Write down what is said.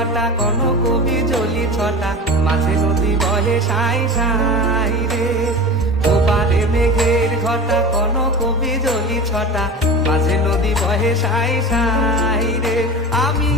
ঘটা কোন কবি জলি ছটা, মাঝে নদী বহে সাই সাই রে। ওপারে মেঘের ঘটা কোন কবি জলি ছটা, মাঝে নদী বহে সাই সাই রে। আমি